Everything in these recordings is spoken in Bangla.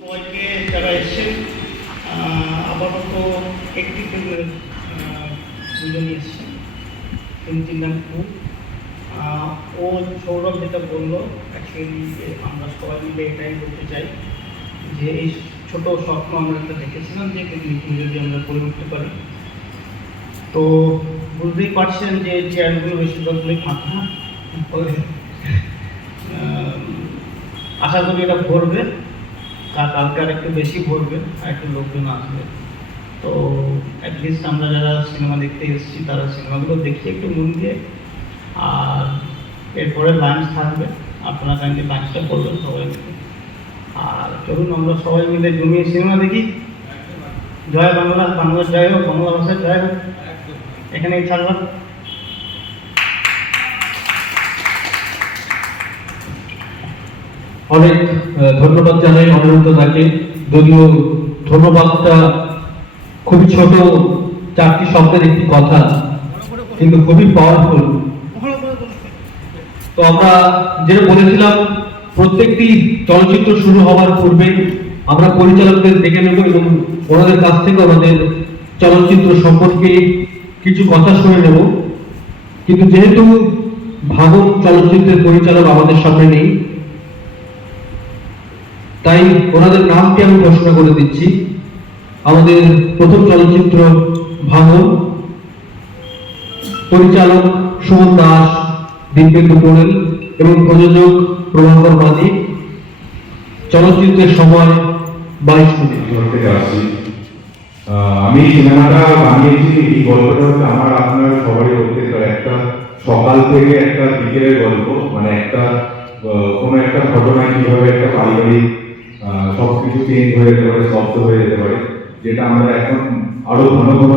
সবাইকে যারা এসছেন, আপাতত একটি ফিল্মের দুজনই এসছেন, ফিল্মটির নাম খুব। ও সৌরভ যেটা বললো, অ্যাকচুয়ালি আমরা সবাই মিলে এটাই বলতে চাই যে এই ছোট স্বপ্ন আমরা একটা দেখেছিলাম যে ফিল্ম যদি আমরা করে উঠতে পারি। তো বুঝতেই পারছেন যে চেয়ারগুলো বেশিরভাগগুলোই ফাঁকা, আশা করি এটা ভরবে, কালকে আর একটু বেশি ভরবে, আর একটু লোকজন আসবে। তো অ্যাটলিস্ট আমরা যারা সিনেমা দেখতে এসেছি তারা সিনেমাগুলো দেখি একটু মন দিয়ে। আর এরপরে লাঞ্চ থাকবে, আপনারা কাইন্ডলি লাঞ্চটা করবেন সবাই মিলে। আর চলুন আমরা সবাই মিলে জমিয়ে সিনেমা দেখি। জয় বাংলা, বাংলা জয় হোক, বাংলা ভাষা জয় হোক। এখানেই ছাড়লাম। অনেক ধন্যবাদ জানাই অনিরুদ্ধ দাকে। যদিও ধন্যবাদটা খুবই ছোট, 4টি শব্দের একটি কথা, কিন্তু খুবই পাওয়ারফুল। তো আমরা যেটা বলেছিলাম, প্রত্যেকটি চলচ্চিত্র শুরু হওয়ার পূর্বে আমরা পরিচালকদের দেখে নেব এবং ওনাদের কাছ থেকে আমাদের চলচ্চিত্র সম্পর্কে কিছু কথা শুনে নেব। কিন্তু যেহেতু ভাগন চলচ্চিত্রের পরিচালক আমাদের সামনে নেই, তাই ওনাদের নামটি আমি ঘোষণা করে দিচ্ছি। আমাদের প্রথম চলচ্চিত্র ভাগন, পরিচালক সুমন দাস, দীপেন্দু পোড়েল এবং প্রযোজক প্রভাকর মাঝি। চলচ্চিত্রের সময় 22 মিনিট। আমি সিনেমাটা বানিয়েছি, এই গল্পটা হচ্ছে আমার আপনার সবারই বলতে একটা সকাল থেকে একটা বিকেলের গল্প, মানে একটা কোনো একটা ঘটনায় কিভাবে একটা পারিবারিক সবকিছু চেঞ্জ হয়ে যেতে পারে, স্তব্ধ হয়ে যেতে পারে, যেটা আমরা এখন আরো ঘন ঘন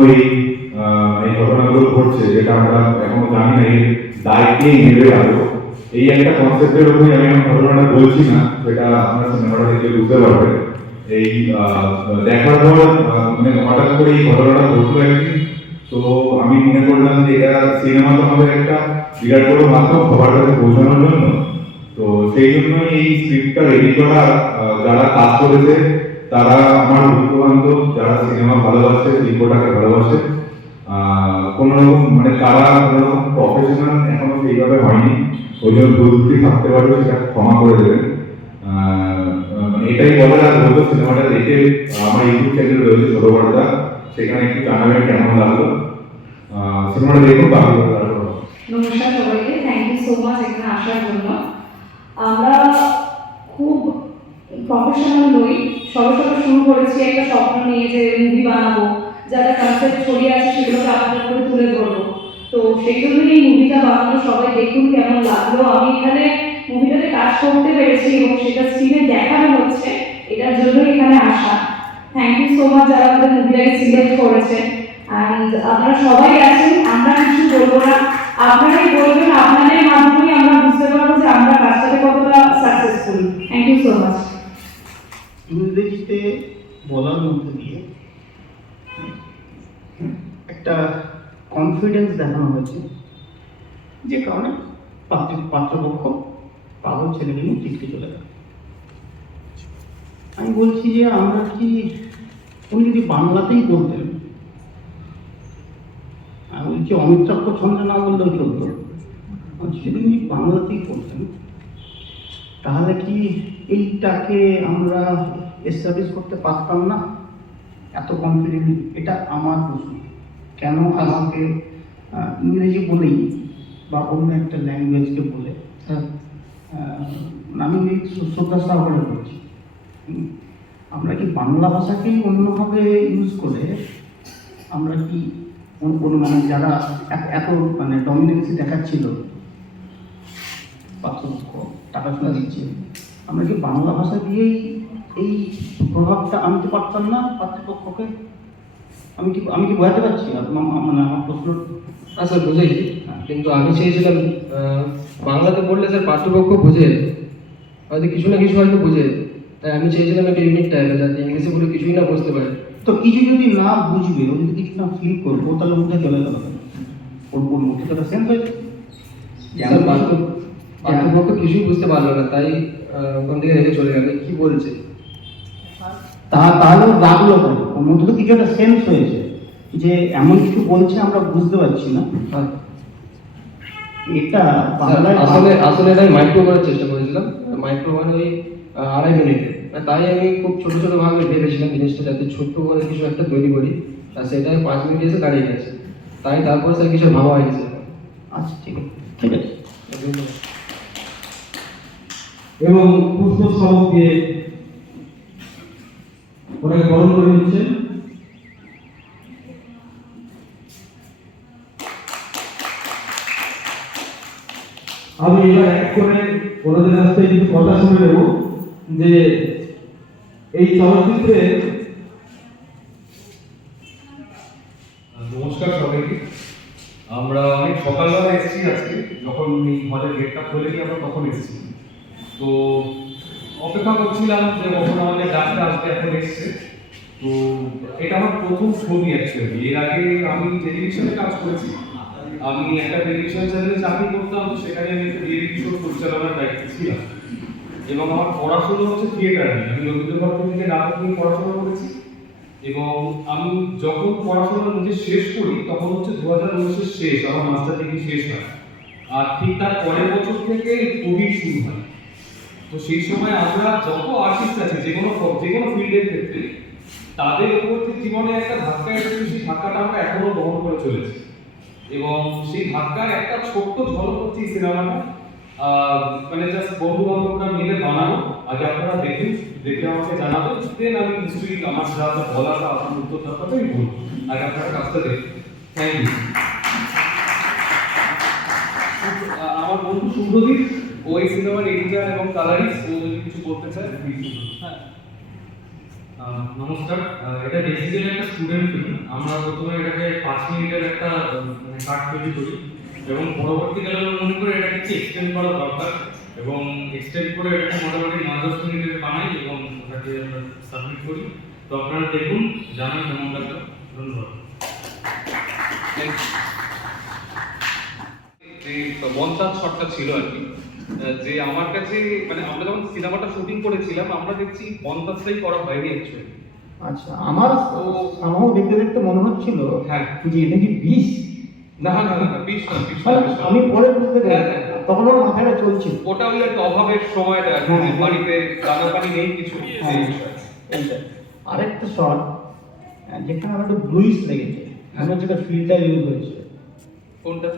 এই ঘটনাগুলো ঘটছে, যেটা আমরা এখনো জানি না এই দায়িত্বেই নেবে আরো। এই একটা কনসেপ্টের উপরে আমি এখন ঘটনাটা বলছি না, সেটা আপনার সিনেমাটা দেখে বুঝতে পারবেন। এই দেখার পর মানে হঠাৎ করে এই ঘটনাটা ঘটলো একদিন। তো আমি মনে করলাম যে এটা সিনেমা তো আমাদের একটা বিরাট বড় মাধ্যম সবার কাছে পৌঁছানোর জন্য। তো সেই জন্যই এই স্ক্রিপ্টটা রেডি করা, যারা কাজ করেছে তারা আমার বন্ধু বান্ধব, যারা সিনেমা ভালোবাসে, শিল্পটাকে ভালোবাসে। কোনো রকম মানে তারা কোনো রকম প্রফেশনাল এখনো সেইভাবে হয়নি, ওই জন্য ভুল থাকতে পারবে, সেটা ক্ষমা করে দেবেন। এটাই বলার আর বলতো, সিনেমাটা দেখে আমার ইউটিউব চ্যানেল রয়েছে ছোট পর্দা, সেখানে একটু জানাবেন কেমন লাগলো। সিনেমাটা দেখুন, বাকি নমস্কার সবাইকে, থ্যাংক ইউ সো মাচ এখানে আসার জন্য। আমরা খুব প্রফেশনাল নই, সবে সবে শুরু করেছি একটা স্বপ্ন নিয়ে যে মুভি বানাবো, যারা কনসেপ্ট ছড়িয়ে আছে সেগুলোকে আপনাদের করে তুলে ধরবো। তো সেই জন্যই এই মুভিটা বানানো, সবাই দেখুন কেমন লাগলো। আমি এখানে মুভিটাতে কাজ করতে পেরেছি এবং সেটা স্ক্রিনে দেখানো হচ্ছে, এটার জন্যই এখানে আসা। থ্যাংক ইউ সো মাচ যারা আমাদের মুভিটাকে সিলেক্ট করেছে। অ্যান্ড আপনারা সবাই আছেন, আমরা কিছু বলবো না, আপনারাই বলবেন, আপনাদের মাধ্যমে আমরা বুঝতে পারবো যে আমরা কাজটাতে কতটা successful. Thank you so much. ইংরেজিতে বলার মধ্যে দিয়ে একটা কনফিডেন্স দেখানো হয়েছে, যে কারণে পাত্রপক্ষ পাগল ছেলেকে নিয়ে চিটকে চলে গেল। আমি বলছি যে আমরা কি, উনি যদি বাংলাতেই বলতেন, আমি বলছি অমিত্রাক্ষ ছন্দে না বললেও চলতো, যদি উনি বাংলাতেই বলতেন, তাহলে কি এইটাকে আমরা এস্টাবলিশ করতে পারতাম না এত কনফিডেন্টলি? এটা আমার প্রশ্ন। কেন আমাকে ইংরেজি বলেই বা অন্য একটা ল্যাঙ্গুয়েজকে বলে, আমি শ্রদ্ধা সহকারে বলছি, আমরা কি বাংলা ভাষাকেই অন্যভাবে ইউজ করে আমরা কি মানে যারা এত মানে ডমিনেন্সি দেখাচ্ছিল, পাত্রপক্ষ টাকা শোনা দিচ্ছে, আমরা কি বাংলা ভাষা দিয়েই এই প্রভাবটা আনতে পারতাম না পাত্রপক্ষকে? আমি কি বোঝাতে পারছি মানে আমার প্রশ্ন? স্যার বুঝেছি, কিন্তু আমি চেয়েছিলাম বাংলাতে পড়লে স্যার পাঠ্যপক্ষ বুঝে, হয়তো কিছু না কিছু হয়তো বুঝে, তাই আমি চেয়েছিলাম একটা ইউনিক টাইপের, যাতে ইংলিশে বলে কিছুই না বুঝতে পারে। তো কিছু যদি না বুঝবে, ও যদি কিছু না ফিল করবো, তাহলে মুখে চলে গেল, ওর মুখে তো সেন্স হয়েছে। পার্থপক্ষ কিছুই বুঝতে পারলো না, তাই ওখান থেকে রেখে চলে গেল। কি বলছে? তাহলে রাখলো কেন? ওর মধ্যে তো কিছু একটা সেন্স হয়েছে যে এমন কিছু বলছে আমরা বুঝতে পারছি না। এটা বাংলায় আসলে আসলে এটা মাইক্রো করার চেষ্টা করেছিলাম, মাইক্রো মানে ওই 2.5 মিনিটে। তাই আমি খুব ছোট ছোট ভাবে ভেবেছিলাম জিনিসটা, যাতে ছোট্ট করে কিছু একটা তৈরি করি, আর সেটাই 5 মিনিট এসে দাঁড়িয়ে গেছে। তাই তারপরে স্যার কিছু ভাবা হয়ে গেছে। আচ্ছা, ঠিক আছে, ঠিক আছে। এবং পুষ্পস্তবক দিয়ে ওনাকে বরণ করে দিচ্ছেন। আমি এবার এক করে ওনাদের কাছ থেকে কিছু কথা শুনে নেব যে এই চলচ্চিত্রে। নমস্কার সবাইকে। আমরা অনেক সকালবেলা এসেছি আজকে, যখন এই হলের গেটটা খুলেনি আমরা তখন এসেছি। তো অপেক্ষা করছিলাম যে কখন আমাদের ডাক্তার আসবে, এখন এসছে। তো এটা আমার প্রথম ছবি অ্যাকচুয়ালি। এর আগে আমি টেলিভিশনে কাজ করেছি, আমি একটা টেলিভিশন চ্যানেলে চাকরি করতাম, তো সেখানে আমি একটা রিয়েলিটি শো পরিচালনার দায়িত্বে ছিলাম। এবং আমার পড়াশোনা হচ্ছে থিয়েটার নিয়ে, আমি রবীন্দ্রভারতী থেকে নাটক নিয়ে পড়াশোনা করেছি। এবং আমি যখন পড়াশোনা নিজে শেষ করি তখন হচ্ছে 2019-এর শেষ, আমার মাস্টার ডিগ্রি শেষ হয়। আর ঠিক তার পরের বছর থেকে কোভিড শুরু হয়। তো সেই সময় আমরা যত আর্টিস্ট আছে যে কোনো ফিল্ডের ক্ষেত্রে, তাদের উপর থেকে জীবনে একটা ধাক্কা এসেছে, সেই ধাক্কাটা আমরা এখনো বহন করে চলেছি। এবং সেই ধাক্কার একটা ছোট্ট ঝলক হচ্ছে এই সিনেমাটা। মানে জাস্ট বন্ধু বান্ধবরা মিলে বানানো। আগে আপনারা দেখুন, দেখে আমাকে জানাবেন, দেন আমি নিশ্চয়ই আমার যা যা বলার বা আপনার উত্তর দরকার আমি বলবো। আগে আপনারা কাজটা দেখুন। Thank you. আমার বন্ধু শুভ্রদীপ, ও এই সিনেমার এডিটর এবং কালারিস্ট, ও যদি কিছু বলতে চায় প্লিজ। হ্যাঁ, নমস্কার। এটা বেসিক্যালি একটা স্টুডেন্ট ফিল্ম। আমরা প্রথমে এটাকে 5 মিনিটের একটা মানে কাট তৈরি করি, এবং পরবর্তীকালে আমরা মনে করি এটাকে একটু এক্সটেন্ড করা দরকার, এবং এক্সটেন্ড করে এটাকে মোটামুটি 9-10 মিনিটের বানাই এবং ওটাকে সাবমিট করি। তো আপনারা দেখুন, জানান কেমন লাগবে। ধন্যবাদ। যে মঞ্চার শটটা ছিল আর কি, যে আমার কাছে মানে আমরা যখন সিনেমাটা শুটিং করেছিলাম আমরা দেখছি মঞ্চাজটাই করা হয়নি অ্যাকচুয়ালি। আচ্ছা, আমার আমার দেখতে দেখতে মনে হচ্ছিল হ্যাঁ, যে এটা কি বিষ। না না না, বিশ না, বিশ না, মানে বিশ না। আমি পরে বুঝতে হ্যাঁ, পারি, হ্যাঁ। তখন আমার মাথাটা চলছিল। ওটা ওই একটা অভাবের সময়টা আর কি, হ্যাঁ, যে হ্যাঁ। বাড়িতে দানা পানি নেই কিছু, হ্যাঁ, সেই বিষয়। এইটা আরেকটা শট যেখানে আমার একটু ব্লুইশ লেগেছে, মনে হচ্ছে ফিল্টার ইউজ হয়েছে, কোনটা?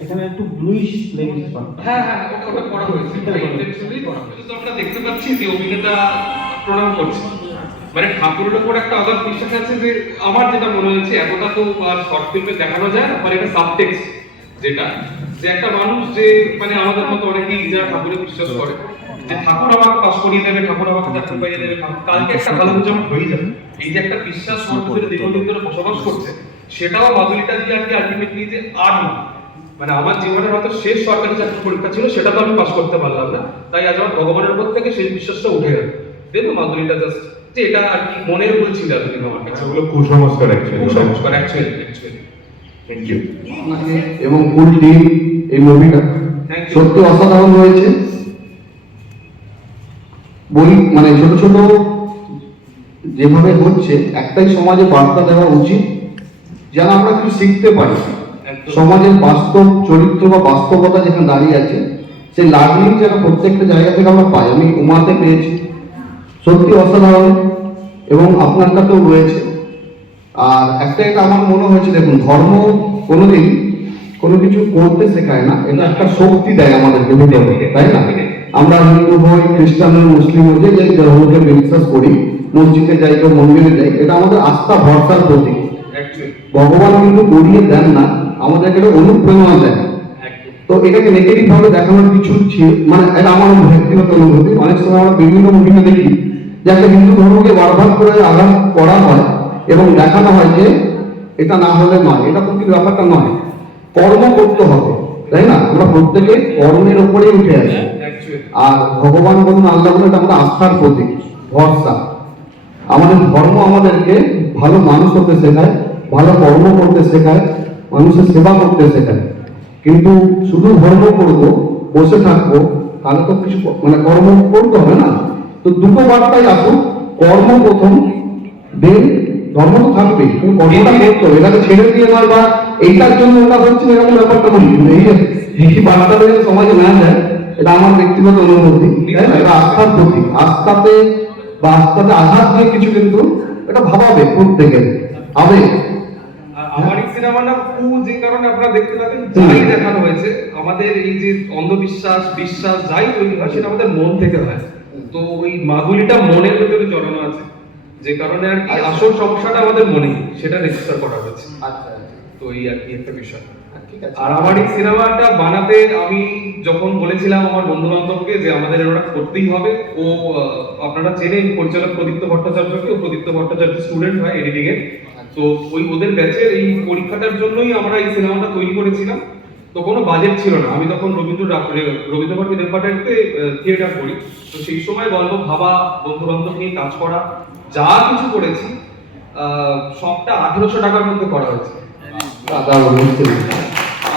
যেখানে একটু ব্লুইশ লেগেছে শট। হ্যাঁ হ্যাঁ, ওটা করা হয়েছে, ইন্টেনশনালি করা হয়েছে। তো আমরা দেখতে পাচ্ছি যে অভিনেতা প্রণাম করছে, মানে ঠাকুরের উপর একটা আলাদা বিশ্বাস আছে। যে আমার যেটা মনে হয়েছে, এতটা তো আর শর্ট ফিল্মে দেখানো যায় না, মানে এটা সাবটেক্সট, যেটা যে একটা মানুষ যে মানে আমাদের মতো অনেকেই যারা ঠাকুরে বিশ্বাস করে যে ঠাকুর আমাকে পাস করিয়ে দেবে, ঠাকুর আমাকে চাকরি পাইয়ে দেবে, কালকে একটা ভালো কিছু আমার হয়ে যাবে, এই যে একটা বিশ্বাস ওর ভিতরে দীর্ঘদিন ধরে বসবাস করছে, সেটাও মাধুরীটা দিয়ে আর কি আলটিমেটলি যে আর না, মানে আমার জীবনের হয়তো শেষ সরকারি চাকরির পরীক্ষা ছিল, সেটা তো আমি পাস করতে পারলাম না, তাই আজ আমার ভগবানের উপর থেকে সেই বিশ্বাসটা উঠে গেল। দেখো মাধুরীটা জাস্ট যে এটা আর কি মনের ভুল ছিল আর কি আমার কাছে, ওগুলো কুসংস্কার অ্যাকচুয়ালি। কুসংস্কার অ্যাকচুয়ালি। Thank you. এবং ফুল টিম এই মুভিটা Thank you. সত্যি অসাধারণ হয়েছে। বই মানে ছোট ছোট যেভাবে হচ্ছে, একটাই সমাজে বার্তা দেওয়া উচিত যেন আমরা কিছু শিখতে পারি। একদম। সমাজের বাস্তব চরিত্র বা বাস্তবতা যেখানে দাঁড়িয়ে আছে, সেই লার্নিং যেন প্রত্যেকটা জায়গা থেকে আমরা পাই। আমি উমাতে পেয়েছি, সত্যি অসাধারণ, এবং আপনারটাতেও রয়েছে। আর একটা এটা আমার মনে হয়েছে, দেখুন, ধর্ম কোনোদিন কোনো কিছু করতে শেখায় না, এটা একটা শক্তি দেয় আমাদেরকে ভিতর থেকে, তাই না? আমরা হিন্দু হই, খ্রিস্টান হই, মুসলিম হই, যে ধর্মকে বিশ্বাস করি, মসজিদে যাই কেউ মন্দিরে যাই, এটা আমাদের আস্থা ভরসার প্রতীক। অ্যাকচুয়ালি ভগবান কিন্তু করিয়ে দেন না, আমাদেরকে একটা অনুপ্রেরণা দেন। একদম। তো এটাকে নেগেটিভ ভাবে দেখানোর কিছু মানে এটা আমার ব্যক্তিগত অনুভূতি। অনেক সময় আমরা বিভিন্ন মুভিতে দেখি যে একটা হিন্দু ধর্মকে বারবার করে আঘাত করা হয় এবং দেখানো হয় যে এটা না হলে নয়, এটা কিন্তু ব্যাপারটা নয়, কর্ম করতে হবে, তাই না? আমরা প্রত্যেকে কর্মের উপরেই উঠে আসি। অ্যাকচুয়ালি আর ভগবান বলুন, আল্লাহ বলুন, এটা আমাদের আস্থার প্রতীক, ভরসা। আমাদের ধর্ম আমাদেরকে ভালো মানুষ হতে শেখায়, ভালো কর্ম করতে শেখায়, মানুষের সেবা করতে শেখায়। কিন্তু শুধু ধর্ম করবো বসে থাকবো তাহলে তো কিছু মানে কর্ম করতে হবে না। তো দুটো বার্তাই আসুক, কর্ম প্রথম, দেন ধর্ম তো থাকবেই, কিন্তু কর্মটা করতে হবে। এটাকে ছেড়ে দিয়ে নয় বা এইটার জন্য ওটা হচ্ছে এরকম ব্যাপারটা বলি, এই বার্তাটা যেন সমাজে না যায়, এটা আমার ব্যক্তিগত অনুভূতি। তাই না? এটা আস্থার প্রতীক, আস্থাতে বা আস্থাতে আঘাত দিয়ে কিছু কিন্তু এটা ভাবাবে প্রত্যেকের আবেগ। আর আমার এই সিনেমা নাম কু, যে কারণে আপনারা দেখতে পাবেন যাই দেখানো হয়েছে, আমাদের এই যে অন্ধবিশ্বাস বিশ্বাস যাই তৈরি হয় সেটা আমাদের মন থেকে হয়। তো ওই মাগুলিটা মনের ভেতরে জড়ানো আছে, যে কারণে আর কি আসল সমস্যাটা আমাদের মনে, সেটা রেজিস্টার করা হয়েছে। আচ্ছা তো এই আর কি একটা বিষয়। ঠিক আছে। আর আমার এই সিনেমাটা বানাতে আমি যখন বলেছিলাম আমার বন্ধু বান্ধবকে যে আমাদের এটা করতেই হবে, ও আপনারা চেনেন পরিচালক প্রদীপ্ত ভট্টাচার্যকে, ও প্রদীপ্ত ভট্টাচার্য স্টুডেন্ট হয় এডিটিং এর। তো ওই ওদের ব্যাচের এই পরীক্ষাটার জন্যই আমরা এই সিনেমাটা তৈরি করেছিলাম। তো কোনো বাজেট ছিল না, আমি তখন রবীন্দ্রভারতী রেপার্টারিতে থিয়েটার করি। তো সেই সময় গল্প ভাবা, বন্ধু বান্ধব নিয়ে কাজ করা, যা কিছু করেছি সবটা 1800 টাকার মধ্যে করা হয়েছে।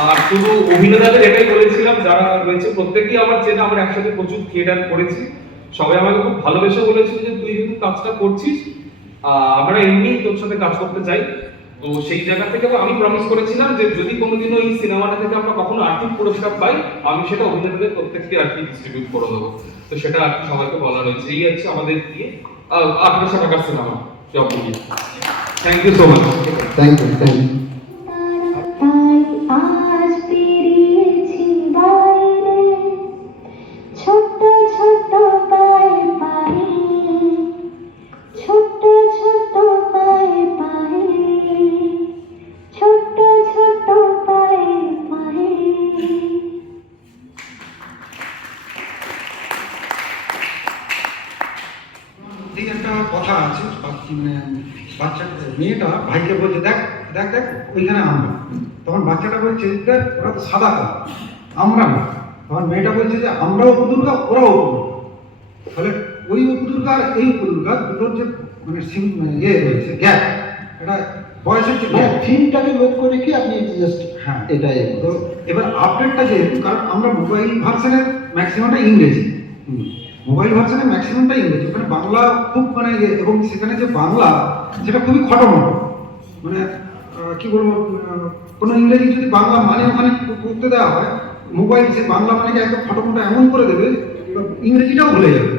আর শুধু অভিনেতাদের এটাই বলেছিলাম, যারা রয়েছে প্রত্যেকেই আমার চেনা, আমরা একসাথে প্রচুর থিয়েটার করেছি, সবাই আমাকে খুব ভালোবেসে বলেছিল যে তুই যেহেতু কাজটা করছিস, আমরা এমনি তোর সাথে কাজ করতে চাই। তো সেই জায়গা থেকে আমি প্রমিস করেছিলাম যে যদি কোনোদিনও এই সিনেমাটা থেকে আমরা কখনো আর্থিক পুরস্কার পাই, আমি সেটা অভিনেতাদের প্রত্যেককে আর কি ডিস্ট্রিবিউট করে দেবো। তো সেটা আর কি সবাইকে বলা রয়েছে। এই হচ্ছে আমাদের দিয়ে 1800 টাকার cinema. Thank you so much. Thank you, thank you. আজ পেরিয়েছি বাইরে ছোট ছোট পায়ে পায়ে, ছোট ছোট পায়ে পায়ে, ছোট ছোট পায়ে পায়ে। এই একটা কথা আছে, মানে বাচ্চা মেয়েটা ভাইকে বলছে দেখ দেখ দেখ ওইখানে আমরা, তখন বাচ্চাটা বলছে দেখ ওরা তো সাদা কালো, আমরা না। তখন মেয়েটা বলছে যে আমরাও উপদুর্গা ওরাও উপদুর্গা। তাহলে ওই উপদুর্গা আর এই উপদুর্গা দুটোর যে মানে ইয়ে রয়েছে গ্যাপ, এটা বয়সের যে গ্যাপ, থিমটাকে লক্ষ্য রেখে আপনি জাস্ট হ্যাঁ এটাই। তো এবার আপডেটটা যেহেতু, কারণ আমরা মোবাইল ভার্সনের ম্যাক্সিমামটা ইংরেজি, মোবাইল ভার্সনে ম্যাক্সিমামটা ইংরেজি, ওখানে বাংলা খুব মানে এবং সেখানে যে বাংলা সেটা খুবই খটোমটো, মানে কি বলবো, কোনো ইংরেজি যদি বাংলা মানে ওখানে করতে দেওয়া হয়, মোবাইল সে বাংলা মানে একদম খটোমটো এমন করে দেবে ইংরেজিটাও ভুলে যাবে,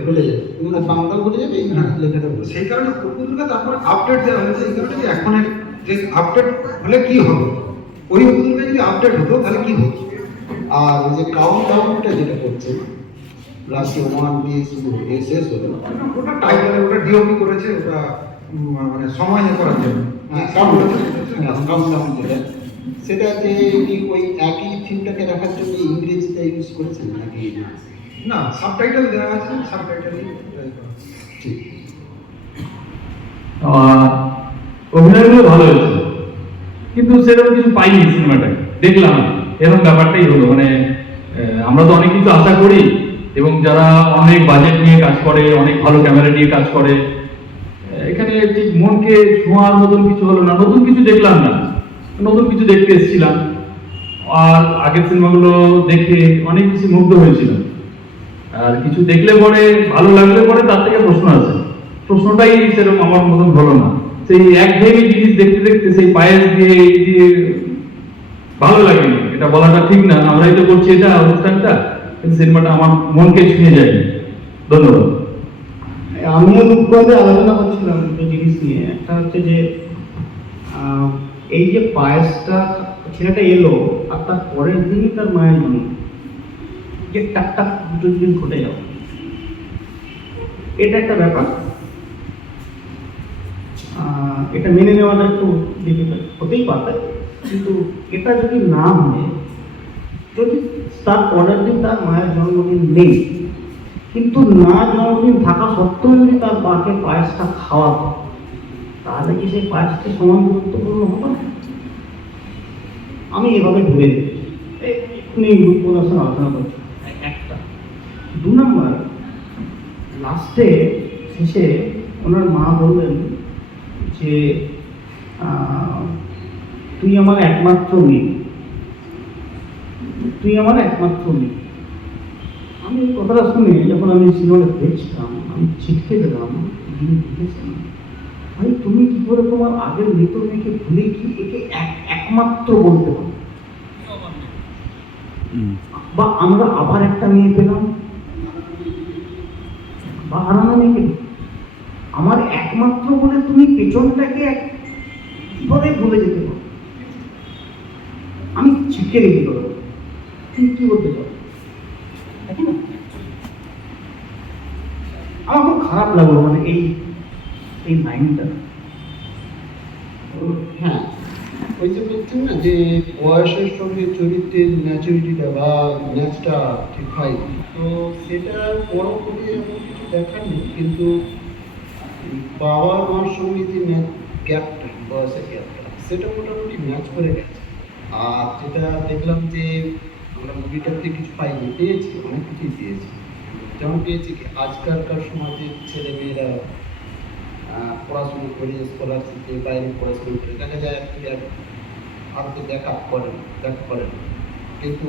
বাংলা বলে যাবে লেখাটা বলে। সেই কারণে উপদুর্গা তারপরে আপডেট দেওয়া হয়েছে। এই কারণে যে এখনের যে আপডেট হলে কি হবে, ওই উপদুর্গা যদি আপডেট হতো তাহলে কি হতো। আর ওই যে কাউন্টডাউনটা যেটা করছে লাস্টে 1 দিয়ে শুরু হয়ে শেষ হলো, ওটা টাইটেল, ওটা ডিওপি করেছে, ওটা মানে সময় করার জন্য কাউন্টডাউন যেটা, সেটা যে কি ওই একই থিমটাকে রাখার জন্য ইংরেজিতে ইউজ করেছেন নাকি? না, সাবটাইটেল দেওয়া আছে, সাবটাইটেলই ঠিক। অভিনয়গুলো ভালো হয়েছে, কিন্তু সেরকম কিছু পাইনি সিনেমাটায়, দেখলাম এরকম ব্যাপারটাই হলো। মানে আমরা তো অনেক কিছু আশা করি, এবং যারা অনেক বাজেট নিয়ে কাজ করে, অনেক ভালো ক্যামেরা নিয়ে কাজ করে, এখানে ঠিক মনকে ছোঁয়ার মতন কিছু হলো না, নতুন কিছু দেখলাম না। নতুন কিছু দেখতে এসেছিলাম, আর আগের সিনেমাগুলো দেখে অনেক কিছু মুগ্ধ হয়েছিলাম। আর কিছু দেখলে পরে ভালো লাগলে পরে তার থেকে প্রশ্ন আছে, প্রশ্নটাই সেরকম আমার মতন হলো না। সেই একঘেয়েমি জিনিস দেখতে দেখতে সেই পায়েস দিয়ে দিয়ে ভালো লাগেনি, এটা বলাটা ঠিক না। আমরাই তো করছি এটা অনুষ্ঠানটা, কিন্তু সিনেমাটা আমার মনকে ছুঁয়ে যায়নি। ধন্যবাদ। আমিও রূপগঞ্জে আলোচনা করছিলাম দুটো জিনিস নিয়ে। একটা হচ্ছে যে এই যে পায়েসটা ছেলেটা এলো আর তার পরের দিনই তার মায়ের জন্য, যে টাক দুটো দিন ঘটে যাও, এটা একটা ব্যাপার। এটা মেনে নেওয়াটা একটু ডিফিকাল্ট হতেই পারে, কিন্তু এটা যদি না হয়, যদি তার পরের দিন তার মায়ের জন্মদিন নেই, কিন্তু না জন্মদিন থাকা সত্ত্বেও যদি তার মাকে পায়েসটা খাওয়াতো, তাহলে কি সেই পায়েসটা সমান গুরুত্বপূর্ণ হতো না? আমি এভাবে ভেবে দিচ্ছি, এক্ষুনি গ্রুপ প্রদর্শন আলোচনা করছি। একটা 2 নম্বর, লাস্টে শেষে ওনার মা বললেন যে তুই আমার একমাত্র মেয়ে, তুই আমার একমাত্র মেয়ে। আমি এই কথাটা শুনে যখন আমি সিনেমাটা দেখছিলাম আমি ছিটকে গেলাম। যিনি লিখেছেন, ভাই তুমি কি করে তোমার আগের মৃত মেয়েকে ভুলে কি একে একমাত্র বলতে পারো? বা আমরা আবার একটা মেয়ে পেলাম, বা হারানো মেয়েকে আমার একমাত্র বলে তুমি পেছনটাকে কিভাবে ভুলে যেতে পারো? আমি ছিটকে গেছি তো, তুমি কি বলতে চাও? তাই না? আমার খুব খারাপ লাগলো মানে এই লাইনটা। হ্যাঁ, ওই যে বলছেন না যে বয়সের সঙ্গে চরিত্রের ন্যাচুরিটিটা বা ম্যাচটা ঠিক হয়, তো সেটা বড় করে এমন কিছু দেখার নেই, কিন্তু বাবা মার সঙ্গে যে গ্যাপটা, বয়সের গ্যাপটা, সেটা মোটামুটি ম্যাচ করে গেছে। আর যেটা দেখলাম যে আমরা মুভিটাতে কিছু পাইনি, পেয়েছি অনেক কিছুই পেয়েছি। যেমন পেয়েছি কি আজকালকার সমাজের ছেলে মেয়েরা পড়াশুনো করে স্কলারশিপে বাইরে পড়াশুনো করে দেখা যায় ভারতে দেখা করে না, কিন্তু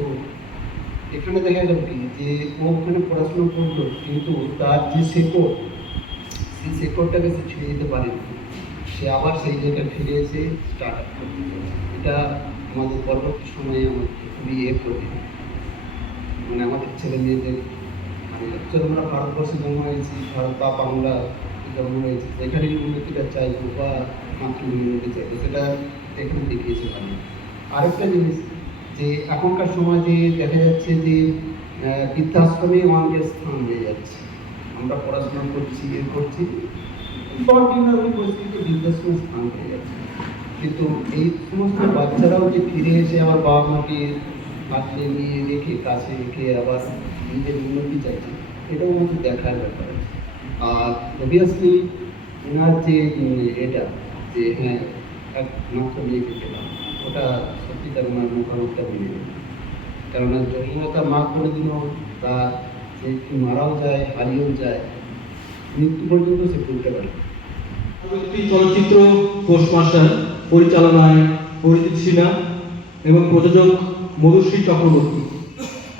এখানে দেখা গেল কি যে ও ওখানে পড়াশুনো করলো, কিন্তু তার যে শেকড়, সেই শেকড়টাকে সে ছেড়ে দিতে পারেনি। সে আবার সেই জায়গায় ফিরে এসে স্টার্ট আপ করতে পারে। এটা আমাদের পরবর্তী সময়ে আমাদের খুবই করবে, মানে আমাদের ছেলে মেয়েদের, আমরা ভারতবর্ষে জন্ম হয়েছি, ভারত বা বাংলা জন্ম হয়েছে, এখানে উন্নতিটা চাইবো বা মাতৃভূমি উন্নতি চাইবো, সেটা এখানে দেখিয়েছে ভালো। আরেকটা জিনিস যে এখনকার সমাজে দেখা যাচ্ছে যে বৃদ্ধাশ্রমে আমাদের স্থান হয়ে যাচ্ছে। আমরা পড়াশোনা করছি, করছি, বিভিন্ন রকম পরিস্থিতিতে বৃদ্ধাশ্রমে স্থান হয়ে যাচ্ছে, কিন্তু এই সমস্ত বাচ্চারাও যে ফিরে এসে আমার বাবা মাকে কাছে নিয়ে রেখে কাছে রেখে আবার নিজের উন্নতি চাইছে, এটাও আমাদের দেখার ব্যাপার আছে। আর অবভিয়াসলি ওনার যে এটা যে হ্যাঁ একমাত্র মেয়েকে পেলাম, ওটা সত্যিকার ওনার মুখারূপটা মিলে নেই। কেননা জন্মদাতা মা কোনোদিনও তার সে মারাও যায়, হারিয়েও যায়, মৃত্যু পর্যন্ত সে ভুলতে পারে। একটি চলচ্চিত্র পোস্টমাস্টার পরিচালনায় অরিজিৎ সিনহা এবং প্রযোজক মধুশ্রী চক্রবর্তী।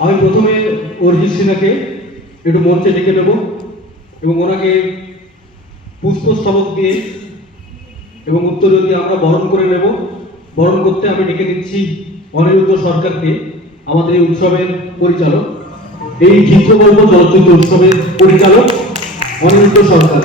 আমি প্রথমে অরিজিৎ সিনহাকে একটু মঞ্চে ডেকে নেব এবং ওনাকে পুষ্পস্তবক দিয়ে এবং উত্তরীয় দিয়ে আমরা বরণ করে নেব। বরণ করতে আমি ডেকে দিচ্ছি অনিরুদ্ধ সরকারকে, আমাদের এই উৎসবের পরিচালক, এই চিত্রকল্প চলচ্চিত্র উৎসবের পরিচালক অনিরুদ্ধ সরকার।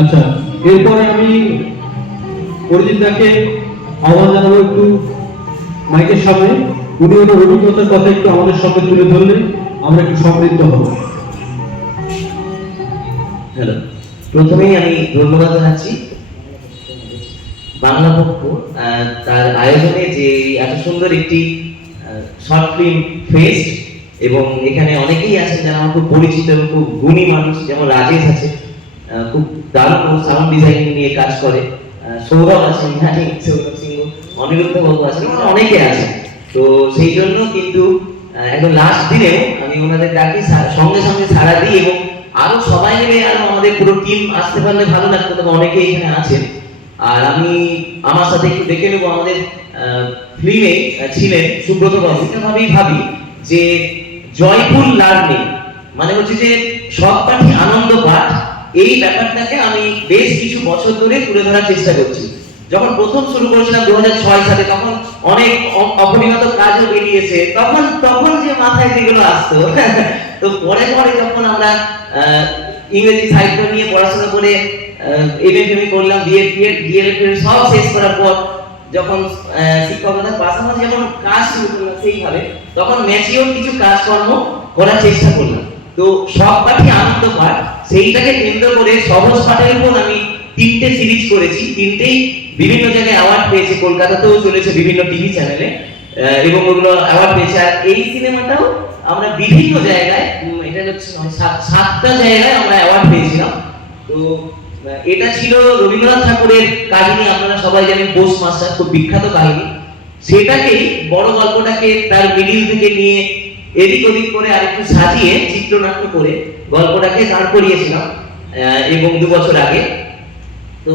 আচ্ছা, এরপরে আমি অরিজিৎ দাকে আহ্বান জানাবো একটু মাইকের সামনে। উনি ওনার অভিজ্ঞতার কথা একটু আমাদের সামনে তুলে ধরলে আমরা একটু সমৃদ্ধ হব। হ্যালো, প্রথমেই আমি ধন্যবাদ জানাচ্ছি বাংলা পক্ষ তার আয়োজনে যে এত সুন্দর একটি শর্ট ফিল্ম ফেস্ট, এবং এখানে অনেকেই আছেন যারা আমার খুব পরিচিত এবং খুব গুণী মানুষ, যেমন রাজেশ আছে, খুব দারুণ সাউন্ড ডিজাইনিং নিয়ে কাজ করে, সৌরভ আছেন, সৌরভ সিংহ, অনিরুদ্ধ বাবু আছেন, অনেকে আছেন। তো সেই জন্য কিন্তু একদম লাস্ট দিনেও আমি ওনাদের ডাকি সঙ্গে সঙ্গে সাড়া দিই, এবং আরো সবাই মিলে আরো আমাদের পুরো টিম আসতে পারলে ভালো লাগতো, তবে অনেকে এখানে আছেন। আর আমি আমার সাথে একটু দেখে নেবো, আমাদের ফিল্মে ছিলেন সুব্রত বাবু। ভাবেই ভাবি যে জয়ফুল লার্নিং মানে হচ্ছে যে সব পাঠই আনন্দ পাঠ, এই ব্যাপারটাকে আমি বেশ কিছু বছর ধরে তুলে ধরার চেষ্টা করছি। যখন প্রথম শুরু করেছিলাম 2006 সালে, তখন অনেক অপরিণত কাজও বেরিয়েছে, তখন যে মাথায় যেগুলো আসতো তো পরে পরে যখন আমরা ইংরেজি সাহিত্য নিয়ে পড়াশোনা করে এমএ করলাম, ডিএলএড সব শেষ করার পর যখন শিক্ষকতার পাশাপাশি যখন কাজ শুরু করলাম সেইভাবে, তখন ম্যাচিওর কিছু কাজকর্ম করার চেষ্টা করলাম। তো সব পাঠই আনন্দ পাঠ, সেইটাকে কেন্দ্র করে সহজ পাঠের উপর আমি 3টে সিরিজ করেছি। 3টেই বিভিন্ন জায়গায় অ্যাওয়ার্ড পেয়েছে, কলকাতাতেও চলেছে বিভিন্ন টিভি চ্যানেলে, এবং ওগুলো অ্যাওয়ার্ড পেয়েছে। আর এই সিনেমাটাও আমরা বিভিন্ন জায়গায়, এটা হচ্ছে 7টা জায়গায় আমরা অ্যাওয়ার্ড পেয়েছিলাম। তো এটা ছিল রবীন্দ্রনাথ ঠাকুরের কাহিনী, আপনারা সবাই জানেন, পোস্টমাস্টার, খুব বিখ্যাত কাহিনী। সেটাকেই বড় গল্পটাকে তার মিডিল থেকে নিয়ে এদিক ওদিক করে আরেকটু সাজিয়ে চিত্রনাট্য করে গল্পটাকে দাঁড় করিয়েছিলাম এবং 2 বছর আগে। তো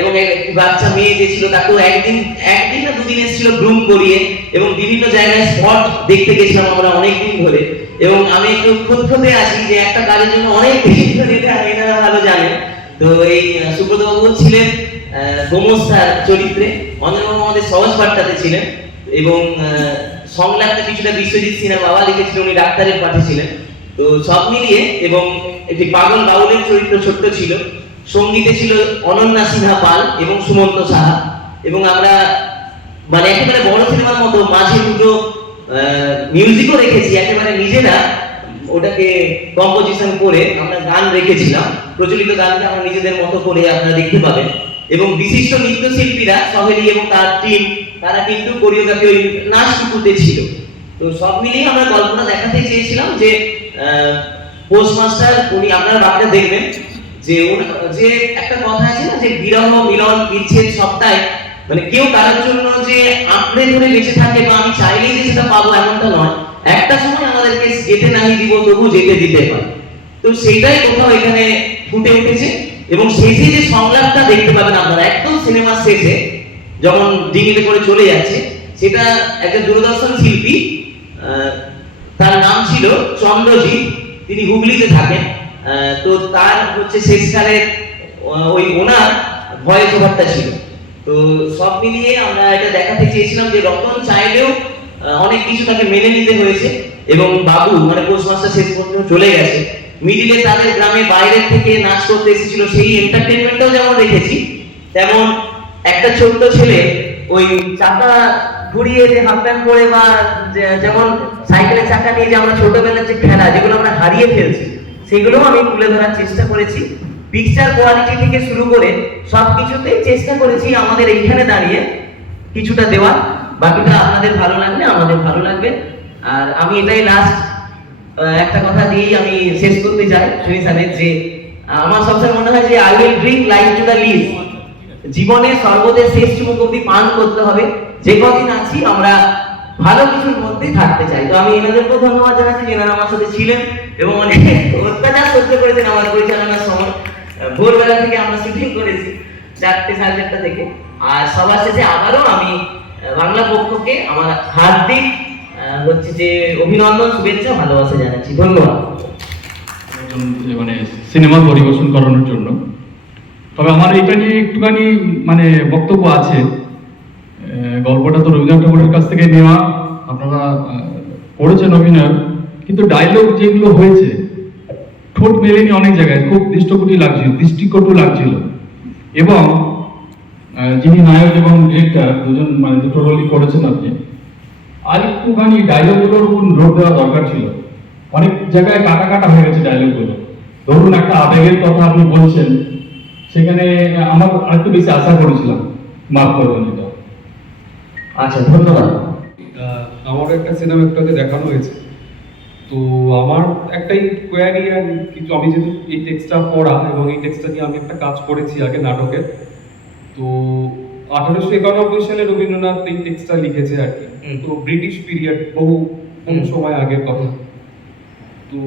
এবং একটি বাচ্চা মেয়ে যে ছিল তাকেও একদিন না 2 দিন এসেছিল গ্রুম করিয়ে, এবং বিভিন্ন জায়গায় স্পট দেখতে গেছিলাম আমরা অনেকদিন ধরে। এবং আমি একটু খুঁতখুঁতে আছি যে একটা কাজের জন্য অনেক বেশি যেতে হয়, এনারা ভালো জানেন। তো এই সুব্রত বাবু ছিলেন গোমস্তার চরিত্রে, অঞ্জনবাবু আমাদের সহজ পাঠটাতে ছিলেন, এবং সংলাপটা কিছুটা বিশ্বজিৎ সিনহা বাবা লিখেছিলেন, উনি ডাক্তারের পাঠে ছিলেন। তো সব মিলিয়ে, এবং একটি পাগল বাউলের চরিত্র ছোট্ট ছিল, সঙ্গীতে ছিল অনন্যা সিনহা পাল এবং সুমন্ত সাহা। এবং আমরা মানে একেবারে বড় সিনেমার মতো মাঝে দুটো মিউজিকও রেখেছি, একেবারে নিজেরা ওটাকে কম্পোজিশন করে আমরা গান রেখেছিলাম, প্রচলিত গানকে আমরা নিজেদের মতো করে আপনারা দেখতে পাবেন। এবং বিশিষ্ট নৃত্যশিল্পীরা সহেলি এবং তার টিম, তারা কিন্তু কোরিওগ্রাফি ওই নাচটুকুতে ছিল। তো সব মিলিয়ে আমরা গল্পটা দেখাতে চেয়েছিলাম যে পোস্টমাস্টার উনি, আপনারা বাকিটা দেখবেন যে একটা কথা আছে না যে বিরহ মিলন বিচ্ছেদ সবটাই, মানে কেউ কারোর জন্য যে আঁকড়ে ধরে বেঁচে থাকে বা আমি চাইলেই যে সেটা পাবো এমনটা নয়, একটা সময় আমাদেরকে যেতে নাহি দিব তবু যেতে দিতে পারে। তো সেইটাই কোথাও এখানে ফুটে উঠেছে। এবং শেষে যে সংলাপটা দেখতে পাবেন আপনারা একদম সিনেমার শেষে যখন ডিঙিতে করে চলে যাচ্ছে, সেটা একটা দূরদর্শন শিল্পী, তার নাম ছিল চন্দ্রজিৎ, তিনি হুগলিতে থাকেন। তো তার হচ্ছে শেষকালে ওই ওনার ভয়েস ওভারটা ছিল। তো সব মিলিয়ে আমরা এটা দেখাতে চেয়েছিলাম যে রতন চাইলেও অনেক কিছু তাকে মেনে নিতে হয়েছে, এবং বাবু মানে পোস্টমাস্টার শেষ পর্যন্ত চলে গেছে। মিডিলে তাদের গ্রামে বাইরের থেকে নাচ করতে এসেছিল, সেই এন্টারটেইনমেন্টটাও যেমন রেখেছি, তেমন একটা ছোট্ট ছেলে ওই চাকা ঘুরিয়ে যে হাফ প্যান্ট পরে বা যেমন সাইকেলের চাকা নিয়ে যে আমরা ছোটবেলার যে খেলা যেগুলো আমরা হারিয়ে ফেলছি, সেগুলোও আমি তুলে ধরার চেষ্টা করেছি। পিকচার কোয়ালিটি থেকে শুরু করে সবকিছুতেই চেষ্টা করেছি আমাদের এইখানে দাঁড়িয়ে কিছুটা দেওয়া, বাকিটা আপনাদের ভালো লাগবে, আমাদের ভালো লাগবে। আর আমি এটাই লাস্ট একটা কথা দিয়েই আমি শেষ করতে চাই সুনীল স্যারের, যে আমার সবসময় মনে হয় যে I will drink life to the lees, জীবনে সর্বদা শেষ চুমুক অব্দি পান করতে হবে। যে কদিন আছি আমরা ভালো কিছুর মধ্যেই থাকতে চাই। তো আমি এনাদেরকেও ধন্যবাদ জানাচ্ছি, এনারা আমার সাথে ছিলেন এবং অনেক অত্যাচার সহ্য করেছেন আমার পরিচালনার সময়। ভোরবেলা থেকে আমরা শুটিং করেছি 4টে সাড়ে 4টা থেকে। আর সবার শেষে আবারও আমি বাংলা পক্ষকে আমার হার্দিক হচ্ছে যে অভিনন্দন, শুভেচ্ছা, ভালোবাসা জানাচ্ছি। ধন্যবাদ। মানে সিনেমা পরিবেশন করানোর জন্য। তবে আমার এটা নিয়ে একটুখানি মানে বক্তব্য আছে। গল্পটা তো রবীন্দ্রনাথ ঠাকুরের কাছ থেকে নেওয়া, আপনারা করেছেন অভিনয়, কিন্তু ডায়লগ যেগুলো হয়েছে ঠোঁট মেলেনি অনেক জায়গায়, খুব দৃষ্টিকটু লাগছিল। এবং যিনি নায়ক এবং ডিরেক্টর দুজন মানে দুটো রোলই করেছেন আপনি, আর একটুখানি ডায়লগগুলোর উপর জোর দেওয়া দরকার ছিল। অনেক জায়গায় কাটা কাটা হয়ে গেছে ডায়লগগুলো। ধরুন একটা আবেগের কথা আপনি বলছেন, সেখানে আমার আরেকটু বেশি আশা করেছিলাম, মাফ করবেন এটা। আচ্ছা, ধন্যবাদ। আমারও একটা সিনেমা একটাতে দেখানো হয়েছে। তো আমার একটাই কোয়ারি, আর কিছু আমি যেহেতু এই টেক্সটটা পড়া এবং এই টেক্সটটা নিয়ে আমি একটা কাজ করেছি আগে নাটকে। তো 1891 সালে রবীন্দ্রনাথ এই টেক্সটটা লিখেছে আর কি। তো ব্রিটিশ পিরিয়ড, বহু সময় আগের কথা। তো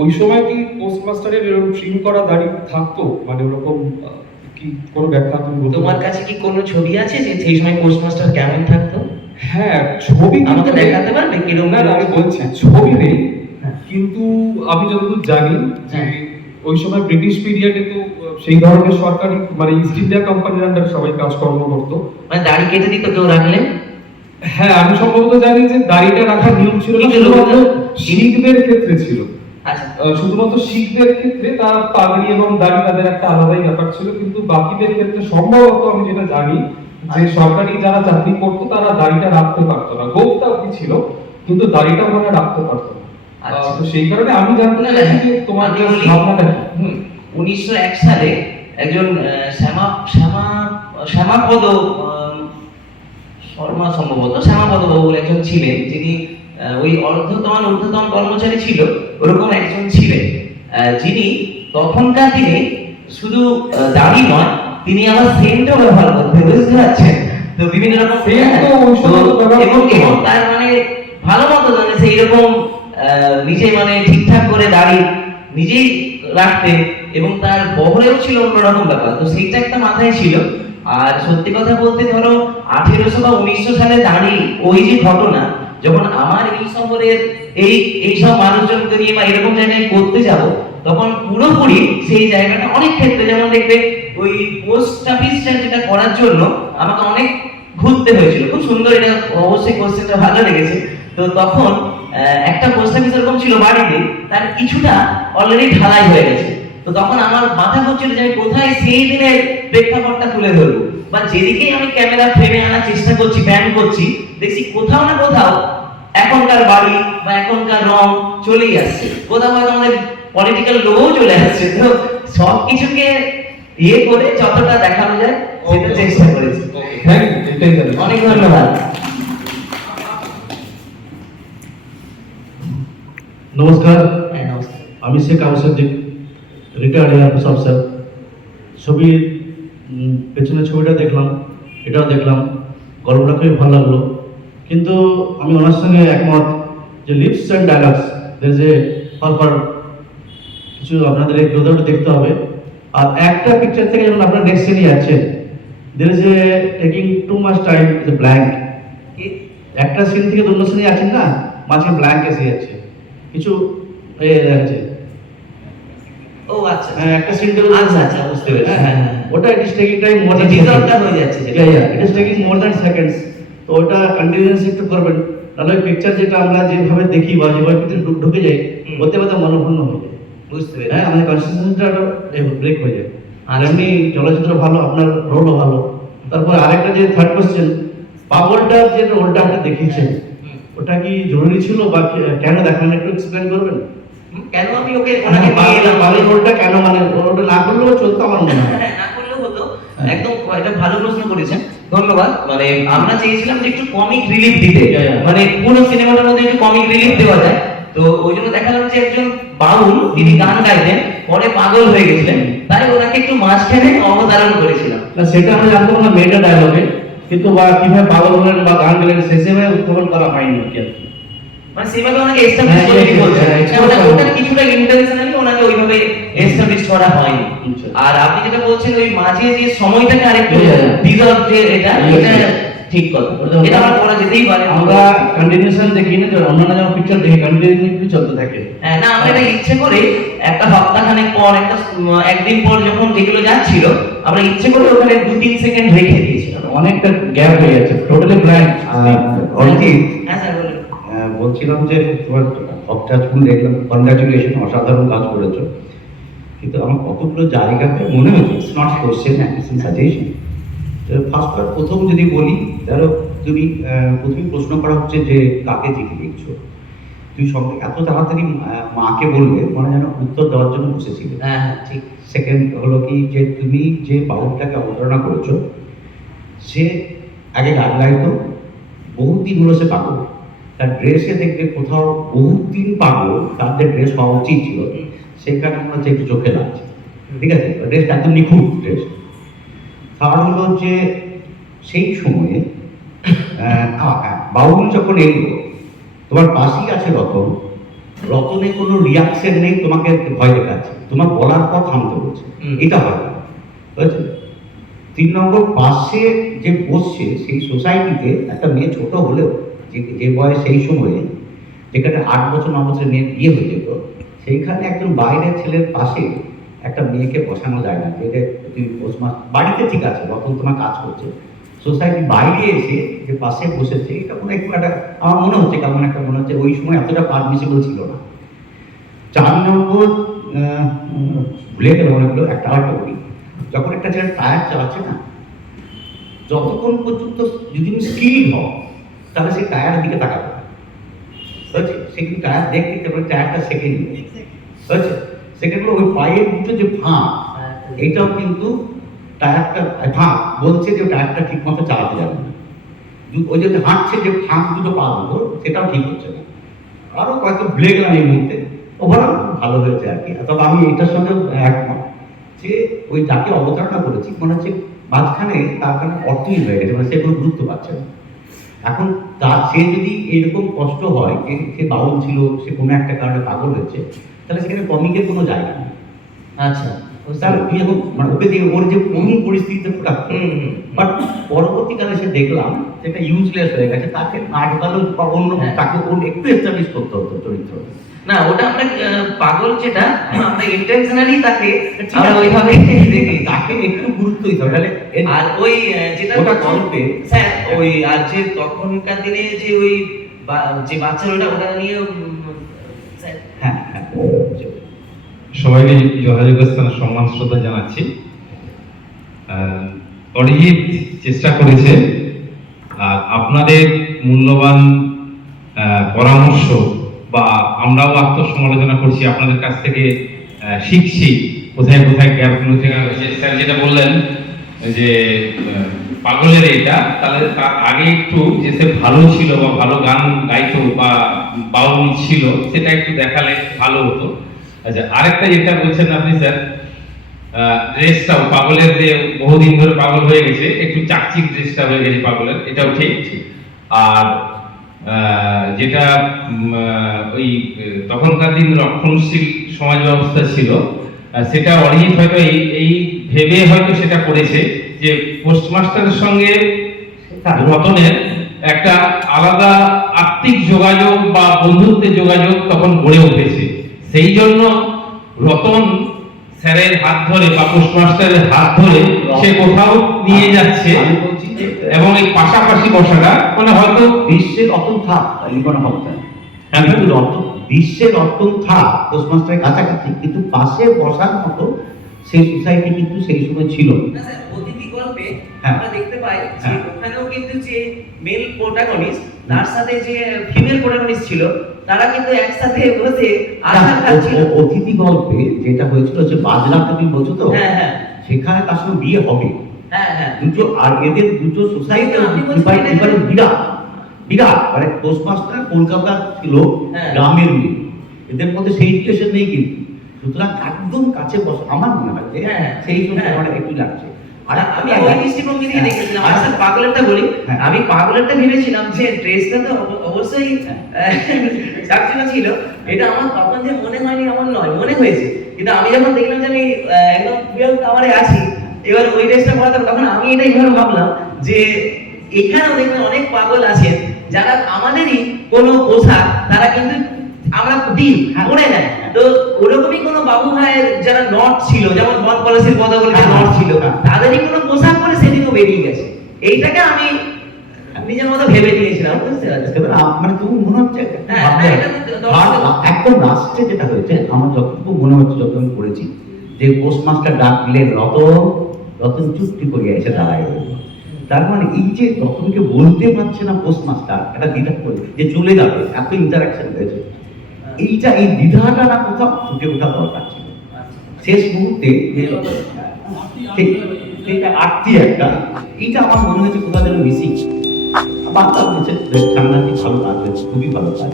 ওই সময় কি পোস্টমাস্টারের এরকম ট্রিম করা দাড়ি থাকতো, মানে ওরকম কি কোনো ব্যাখ্যা তুমি বলতে? তোমার কাছে কি কোনো ছবি আছে যে সেই সময় পোস্টমাস্টার কেমন থাকতো? হ্যাঁ, ছবি আমাকে দেখাতে পারবে কিরকম? না, আমি বলছি ছবি নেই, কিন্তু আমি যতদূর জানি যে ওই সময় ব্রিটিশ পিরিয়ডে তো সেই ধরনের সরকারি মানে ইস্ট ইন্ডিয়া কোম্পানির আন্ডারে সবাই কাজকর্ম করতো। মানে দাড়ি কেটে দিত কেউ রাখলে? হ্যাঁ, আমি সম্ভবত জানি যে দাড়িটা রাখার নিয়ম ছিল না, শুধুমাত্র শিখদের ক্ষেত্রে ছিল। আচ্ছা, শুধুমাত্র শিখদের ক্ষেত্রে তার পাগড়ি এবং দাড়ি তাদের একটা আলাদাই ব্যাপার ছিল, কিন্তু বাকিদের ক্ষেত্রে সম্ভবত আমি যেটা জানি যে সরকারি যারা চাকরি করতো তারা দাড়িটা রাখতে পারতো না। গোঁফটা কি ছিল, কিন্তু দাড়িটা ওখানে রাখতে পারতো না। তো সেই কারণে আমি জানতে চাইছি যে তোমার ভাবনাটা কি। 1901 সালে একজন শ্যামাপদ শর্মা, সম্ভবত শ্যামাপদ বাবু বলে একজন ছিলেন, যিনি ওই ঊর্ধ্বতন কর্মচারী ছিল, ওরকম একজন ছিলেন, যিনি তখনকার দিনে শুধু দাড়ি নয়, তিনি আবার সেন্টও ব্যবহার করতেন, বুঝতে পারছেন? তো বিভিন্ন রকম সেই তো ওই সমস্ত ব্যবহার এবং করতে এবং হয়। তার মানে ভালো মতো জানে সেই রকম নিজে মানে ঠিকঠাক করে দাড়ি নিজেই রাখতে, এবং তার বহরেও ছিল অন্যরকম ব্যাপার, তো সেইটা একটা মাথায় ছিল। আর সত্যি কথা বলতে ধরো 1800 বা 1900 সালে দাঁড়িয়ে ওই যে ঘটনা, যখন আমার এই শহরের এইসব মানুষজনকে নিয়ে বা এরকম জায়গায় করতে যাব, তখন পুরোপুরি সেই জায়গাটা অনেক ক্ষেত্রে যেমন দেখবে ওই পোস্ট অফিসটা যেটা করার জন্য আমাকে অনেক ঘুরতে হয়েছিল। খুব সুন্দর, এটা অবশ্যই কোশ্চেনটা ভালো লেগেছে। তো তখন একটা পোস্ট অফিস এরকম ছিল বাড়িতে, তার কিছুটা অলরেডি ঢালাই হয়ে গেছে। তো তখন আমার মাথা ঘুরছিল যে আমি কোথায় সেই দিনের প্রেক্ষাপটটা তুলে ধরবো, বা যেদিকেই আমি ক্যামেরা ফ্রেমে আনার চেষ্টা করছি, প্যান করছি, দেখছি কোথাও না কোথাও এখনকার বাড়ি বা এখনকার রং চলেই আসছে, কোথাও হয়তো আমাদের পলিটিক্যাল লোগও চলে আসছে। তো সব কিছুকে ইয়ে করে যতটা দেখানো যায় সেটা চেষ্টা করেছি। থ্যাংক ইউ, এটাই জানি। অনেক ধন্যবাদ। নমস্কার, হ্যাঁ, নমস্কার। আমি শেখ আউসুদ্দিন, রিটায়ার্ড এয়ারফোর্স অফিসার। ছবির পেছনে ছবিটা দেখলাম, এটাও দেখলাম, গল্পটা খুবই ভালো লাগলো। কিন্তু আমি ওনার সঙ্গে একমত যে লিপস অ্যান্ড ডায়ালগস দের যে ফর কিছু আপনাদের এই প্রোগ্রামটা দেখতে হবে। আর একটা পিকচার থেকে যখন আপনারা নেক্সট সিনে যাচ্ছেন, there is a taking too much time, is a blank. একটা সিন থেকে অন্য সিনে যাচ্ছেন না, মাঝে ব্ল্যাঙ্ক এসে যাচ্ছে, কিছু আছে। ও আচ্ছা, হ্যাঁ, একটা সিন আচ্ছা আচ্ছা, বুঝতে পেরেছি। হ্যাঁ, ওটা it is taking time more than ডিজলভটা হয়ে যাচ্ছে যেটা। It is taking more than seconds. তো ওটা কন্টিনিউয়াসলি একটু করবেন, তাহলে পিকচার যেটা আমরা যেভাবে দেখি বা যেভাবে ভিতরে ঢুকে যাই, ওতে ওতে মনোপূর্ণ হয়ে যায়। বুঝতে পেরেছি। হ্যাঁ, আমাদের কনসিস্টেন্সিটা ব্রেক হয়ে যায়। আর এমনি চলচ্চিত্র ভালো, আপনার রোলও ভালো। তারপর আরেকটা যে থার্ড কোশ্চেন, পাগলটা যে রোলটা আপনি দেখিয়েছেন, ওটা কি জরুরি ছিল বা কেন দেখালেন, একটু এক্সপ্লেন করবেন? কেন আমি ওনাকে নিয়ে এলাম? পাগল রোলটা কেন, মানে ওটা না করলেও চলতো আমার মনে হয়। হ্যাঁ, না করলেও হতো। একদম এটা ভালো প্রশ্ন করেছেন, ধন্যবাদ। মানে আমরা চেয়েছিলাম যে একটু কমিক রিলিফ দিতে, মানে পুরো সিনেমাটার মধ্যে একটু কমিক রিলিফ দেওয়া যায়। তো ওই জন্য দেখালাম যে একজন বাউল, তিনি গান গাইতেন, পরে পাগল হয়ে গেছিলেন, তাই ওনাকে একটু মাঝখানে অবতারণ করেছিলাম। না, সেটা আমরা জানতে পারলাম মেয়েটা ডায়লগে, কিন্তু বা কিভাবে পাগল হলেন বা গান গেলেন সেভাবে উত্থাপন করা হয়নি আর কি। মানে সেভাবে ওনাকে এস্টাবলিশ করে কি বলছেন, ওটা কিছুটা ইন্টারন্যাশনালি ওনাকে ওইভাবে এস্টাবলিশ করা হয়নি। আর আপনি যেটা বলছেন ওই মাঝে যে সময়টাকে আরেকটু ডিজলভ, যে এটা ঠিক কথা, এটা আমার করা যেতেই পারে। আমরা কন্টিনিউশন দেখি না, অন্যান্য যেমন পিকচার দেখি কন্টিনিউসলি কিছু চলতে থাকে। হ্যাঁ, না আমরা এটা ইচ্ছে করে একটা সপ্তাহখানেক পর, একদিন পর যখন যেগুলো যাচ্ছিল, আমরা ইচ্ছে করে ওখানে 2-3 সেকেন্ড রেখে দিয়েছিলাম। অনেকটা গ্যাপ হয়ে যাচ্ছে, টোটালি ব্ল্যাঙ্ক। অরিজিৎ, হ্যাঁ স্যার, বলুন। বলছিলাম যে তোমার সবটা শুনে দেখলাম, কনগ্রাচুলেশন, অসাধারণ কাজ করেছো। কিন্তু আমার কতগুলো জায়গাতে মনে হচ্ছে it's not question, it's suggestion. First প্রথম যদি বলি, ধরো তুমি প্রথমে প্রশ্ন করা হচ্ছে যে কাকে চিঠি লিখছো, তুমি সব এত তাড়াতাড়ি মাকে বলবে মনে যেন উত্তর দেওয়ার জন্য বসেছিলে। হ্যাঁ হ্যাঁ, ঠিক। সেকেন্ড হলো কি, যে তুমি যে বাউলটাকে অবতারণা করেছো, সে আগে গান গাইতো, বহুত দিন হলো সে পাগল। তার ড্রেসে দেখবে কোথাও বহুত দিন পাগল, তার যে ড্রেস হওয়া উচিত ছিল সেখানে মনে হচ্ছে একটু চোখে লাগছে। ঠিক আছে, ড্রেসটা একদম নিখুঁত ড্রেস। থার্ড হলো যে সেই সময়ে বাউল যখন এলো, তোমার পাশেই আছে রতন, রতনে কোনো রিয়াকশন নেই, তোমাকে ভয় দেখাচ্ছে, তোমার বলার পর থামতে বলছে, এটা হয় না, বুঝেছো? 3 নম্বর, পাশে যে বসছে সেই সোসাইটিতে একটা মেয়ে ছোট হলেও, যে বয়স সেই সময়ে, যেখানে 8 বছর 9 বছরের মেয়ের বিয়ে হয়ে যেত, সেইখানে একজন বাইরের ছেলের পাশে একটা মেয়েকে বসানো যায় না। যে তুমি বাড়িতে ঠিক আছে, রতন তোমার কাজ করছে, সোসাইটির বাইরে এসে যে পাশে বসেছে, এটা কোনো একটু একটা আমার মনে হচ্ছে, কেমন একটা মনে হচ্ছে ওই সময় এতটা পারমিসিবল ছিল না। 4 নম্বর, ভুলে গেল অনেকগুলো, একটা আরেকটা বলি, যখন একটা ছেলে টায়ার চালাচ্ছে না, যতক্ষণ পর্যন্ত যদি তুমি স্কিল হও, তাহলে সেই টায়ারের দিকে তাকাবে, বুঝেছে? সে কিন্তু টায়ার দেখতে, তারপরে টায়ারটা সেকেন্ড, বুঝেছে? সেকেন্ড হলো ওই পায়ের দুটো যে ফাঁক, এইটাও কিন্তু টায়ারটা ফাঁক বলছে যে টায়ারটা ঠিক মতো চালাতে যাবে না। ওই যে হাঁটছে যে ফাঁক দুটো পা দুটো, সেটাও ঠিক হচ্ছে না। আরও কয়েকটা ভুলে গেলাম এই মুহূর্তে। ওভারঅল খুব ভালো হয়েছে আর কি। তবে আমি এটার সঙ্গে একমত যে ওই যাকে অবতারণা করেছি, মনে হচ্ছে মাঝখানে তার কারণে অর্থহীন হয়ে গেছে, মানে সে কোনো গুরুত্ব পাচ্ছে না। এখন তার সে যদি এইরকম কষ্ট হয়, সে বাউল ছিল, সে কোনো একটা কারণে পাগল হয়েছে, তাহলে সেখানে কমিকের কোনো জায়গা নেই। আচ্ছা, তার এরকম মানে ওকে দিয়ে ওর যে কোন পরিস্থিতিতে ফোটাচ্ছে, বাট পরবর্তীকালে সে দেখলাম সেটা ইউজলেস হয়ে গেছে, তাকে নাট ভালো বা অন্য তাকে ওর একটু এস্টাবলিশ করতে হতো চরিত্র। না ওটা আমরা পাগল যেটা আমরা ইন্টেনশনালি তাকে আমরা ওইভাবে দেখি, তাকে একটু গুরুত্ব দিতে হবে। তাহলে আর ওই যেটা ওটা গল্পে স্যার ওই আর যে তখনকার দিনে যে ওই যে বাচ্চার ওটা নিয়ে স্যার হ্যাঁ হ্যাঁ সবাইকে যোগাযোগ স্থানের সম্মান শ্রদ্ধা জানাচ্ছি। অরিজিৎ চেষ্টা করেছে, আর আপনাদের মূল্যবান পরামর্শ বা আমরাও আত্মসমালোচনা করছি, আপনাদের কাছ থেকে শিখছি কোথায় কোথায় গ্যাপগুলো থেকে। স্যার যেটা বললেন যে পাগলের এটা, তাহলে তার আগে একটু যে সে ভালো ছিল বা ভালো গান গাইতো বা বাউল ছিল সেটা একটু দেখালে ভালো হতো। আচ্ছা, আরেকটা যেটা বলছেন আপনি স্যার, ড্রেসটাও পাগলের যে বহুদিন ধরে পাগল হয়ে গেছে, একটু চাকচিক ড্রেসটা হয়ে গেছে পাগলের, এটাও ঠিক। আর যেটা ওই তখনকার দিন রক্ষণশীল সমাজ ব্যবস্থা ছিল, সেটা অরিজিৎ হয়তো এই ভেবে হয়তো সেটা করেছে যে পোস্টমাস্টারের সঙ্গে রতনের একটা আলাদা আত্মিক যোগাযোগ বা বন্ধুত্বের যোগাযোগ তখন গড়ে উঠেছে। সেই জন্য রতন স্যারের হাত ধরে বা পোস্টমাস্টারের হাত ধরে সে কোথাও নিয়ে যাচ্ছে, এবং এই পাশাপাশি বসাটা মানে হয়তো বিশ্বের রতন থাক লিখন হবে, কিন্তু রতন বিশ্বের রতন থাক পোস্টমাস্টারের কাছাকাছি, কিন্তু পাশে বসার মতো সেই সোসাইটি কিন্তু সেই সময় ছিল না স্যার। অতিথি গল্পে আমরা দেখতে পাই যে ওখানেও কিন্তু যে মেল প্রোটাগনিস্ট তার সাথে যে ফিমেল প্রোটাগনিস্ট ছিল, তারা কিন্তু একসাথে বসে আশা খাচ্ছিল। অতিথি গল্পে যেটা হয়েছিল যে বাজরা তুমি বলছো তো, হ্যাঁ হ্যাঁ সেখানে তার সঙ্গে বিয়ে হবে, হ্যাঁ হ্যাঁ দুটো, আর এদের দুটো সোসাইটি বিরাট বিরাট, মানে পোস্টমাস্টার কলকাতা ছিল গ্রামের মেয়ে, এদের মধ্যে সেই রিলেশন নেই কিন্তু, সুতরাং একদম কাছে বসে আমার মনে হয় যে সেই সময় আমার একটু লাগছে। আর আমি ওই দৃষ্টিভঙ্গি দিয়ে দেখেছিলাম। আর স্যার পাগলেরটা বলি, আমি পাগলেরটা ভেবেছিলাম যে ড্রেসটা তো অবশ্যই চাকচিকা ছিল, এটা আমার তখন যে মনে হয়নি এমন নয়, মনে হয়েছে, কিন্তু আমি যখন দেখলাম যে আমি একদম টুয়েলভ টাওয়ারে আছি, এবার ওই ড্রেসটা পরাতাম, তখন আমি এটা এইভাবে ভাবলাম যে এখানেও দেখবেন অনেক পাগল আছেন যারা আমাদেরই কোনো পোশাক তারা কিন্তু আমরা দিই পরে নেয়। তো ওরকমই কোনো বাবু ভাইয়ের যারা নট ছিল, যেমন বন কলেজের পদাবলীতে নট ছিল, তাদেরই কোনো পোশাক পরে সেদিনও বেরিয়ে গেছে। এইটাকে আমি নিজের মতো ভেবে নিয়েছিলাম, বুঝতে পারছি। মানে তুমি মনে হচ্ছে একদম লাস্টে যেটা হয়েছে আমার যতটুকু মনে হচ্ছে, যত আমি পড়েছি, যে পোস্টমাস্টার ডাক দিলেন রতন, রতন চুক্তি করে এসে দাঁড়ায়। তার মানে এই যে রতনকে বলতে পারছে না পোস্টমাস্টার, একটা দ্বিধা করে যে চলে যাবে, এত ইন্টারাকশন হয়েছে, এইটা এই দ্বিধাটা না কোথাও ফুটে ওঠা দরকার ছিল শেষ মুহূর্তে, সেইটা আটটি একটা, এইটা আমার মনে হয়েছে কোথাও যেন মিসিং। বাচ্চা বলছে সাংঘাতিক ভালো কাজ হয়েছে, খুবই ভালো কাজ।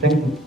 Thank you.